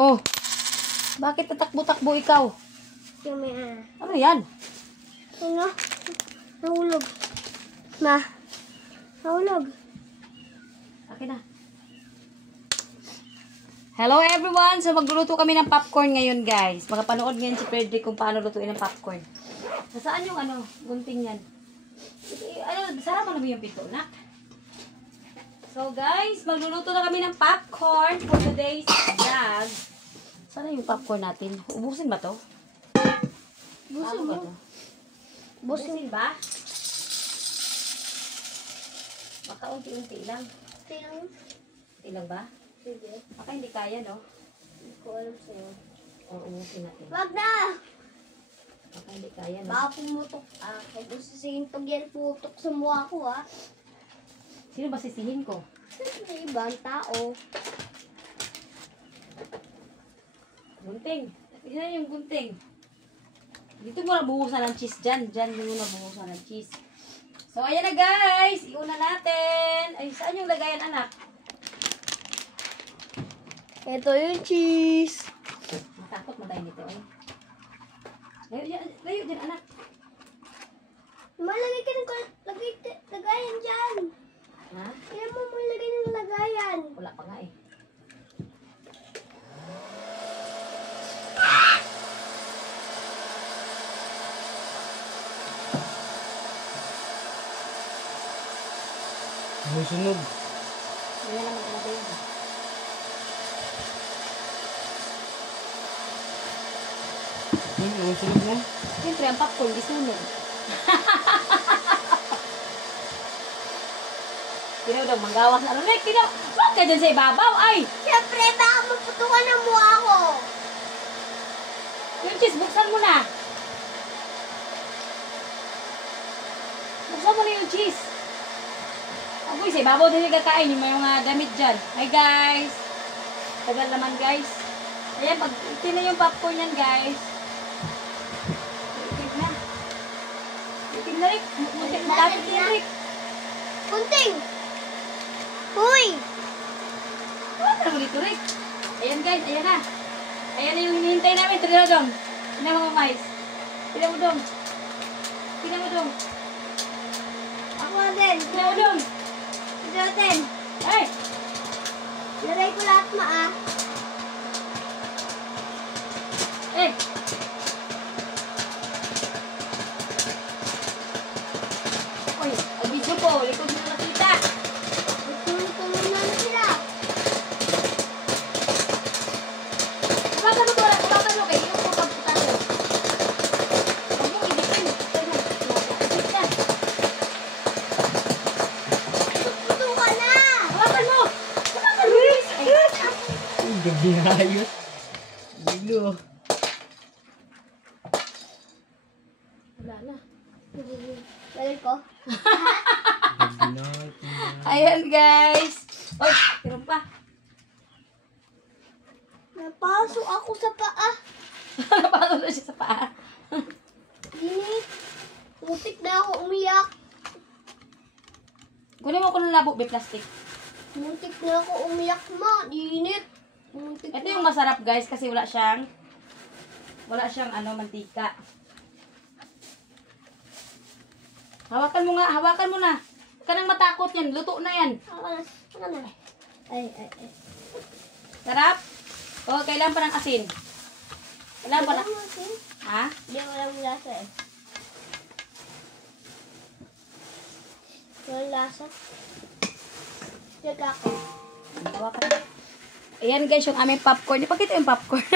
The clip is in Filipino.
Oh. Bakit tatakbo-takbo ikaw? Ano yan? Ano? Nahulog. Ma. Nahulog. Akin na. Hello everyone! So magluluto kami ng popcorn ngayon guys. Makapanood ngayon si Frederick kung paano lutuin ng popcorn. Nasaan yung gunting yan? Sarap mo na ba yung pinto, nak? So guys, magluluto na kami ng popcorn for today's vlog. Sana yung popcorn natin? Ubusin ba to? Busin mo. Ubusin ba? Baka unti-unti lang. Unti lang ba? Sige. Baka hindi kaya, no? Hindi ko alam sa'yo. O, ubusin natin. Wag na! Baka hindi kaya, no? Baka pumutok. Kaya kung sisintog yan, putok sa mukha ko, Sino ba sisihin ko? May ibang tao. Gunting. Yan yung gunting. Dito mo na buhusan ng cheese dyan. Dyan mo na buhusan ng cheese. So, ayan na guys. Iuna natin. Ay, saan yung lagayan, anak? Ito yung cheese. Matakot mo tayo dito, eh. Layo dyan, anak. Malagay ka ng lagayan dyan. Ha? Kaya mo malagay ng lagayan. Wala pa nga, eh. May sunog. Wala naman talaga yun. May sunog mo? Siyempre, ang popcorn, di sunog. Tinaw daw, manggawas na. Nek, tinaw. Bakit ka dyan sa ibabaw? Ay! Siyempre, baka maputukan ang mukha ko. Yung cheese, buksan mo na. Buksan mo na yung cheese. Aboy, sa ibabaw din yung kakain. Yung may mga damit dyan. Hi guys! Tagal naman guys. Ayan, pag itin na yung popcorn yan guys. Itin na. Itin na Rick. Malapit na Rick. Kunting! Huy! Ano mo dito Rick? Ayan guys, ayan na. Ayan na yung hinihintay namin. Tignan mo dong. Tignan mo mais. Tignan mo dong. Tignan mo dong. Ako din. Tignan mo dong. Ito din. Ay! Lagay ko lahat Eh! Uy, ang video ko. Likod mo nakita. Tulong-tulong na sila. Kumakan mo to lang. Kumakan mo. Kaya yung pagputan mo. Huwag mo ibitin. Ibit na. Tutukan ka na! Kumakan mo. Kumakan mo. Ay, gabi na ayos. Bilo. Wala na. Balik ko. Gabi na. Ayan guys. Uy, tirong pa. Napasok ako sa paa. Napasok na siya sa paa. Init. Mutik na ako umiyak. Kunin mo ko ng labo, plastic. Muntik na ako umiyak, ma. Init. Muntik Ito yung masarap guys kasi wala siyang mantika. Hawakan mo nga, hawakan mo na. Huwag ka nang matakot yan, luto na yan. Ano na? Ay. Sarap? O, kailangan pa ng asin. Kailangan pa na... Ano asin? Ha? Hindi, walang lasa eh. Walang lasa. Teka ako. Hawakan mo. Ayan guys, yung aming popcorn. Ipakita yung popcorn.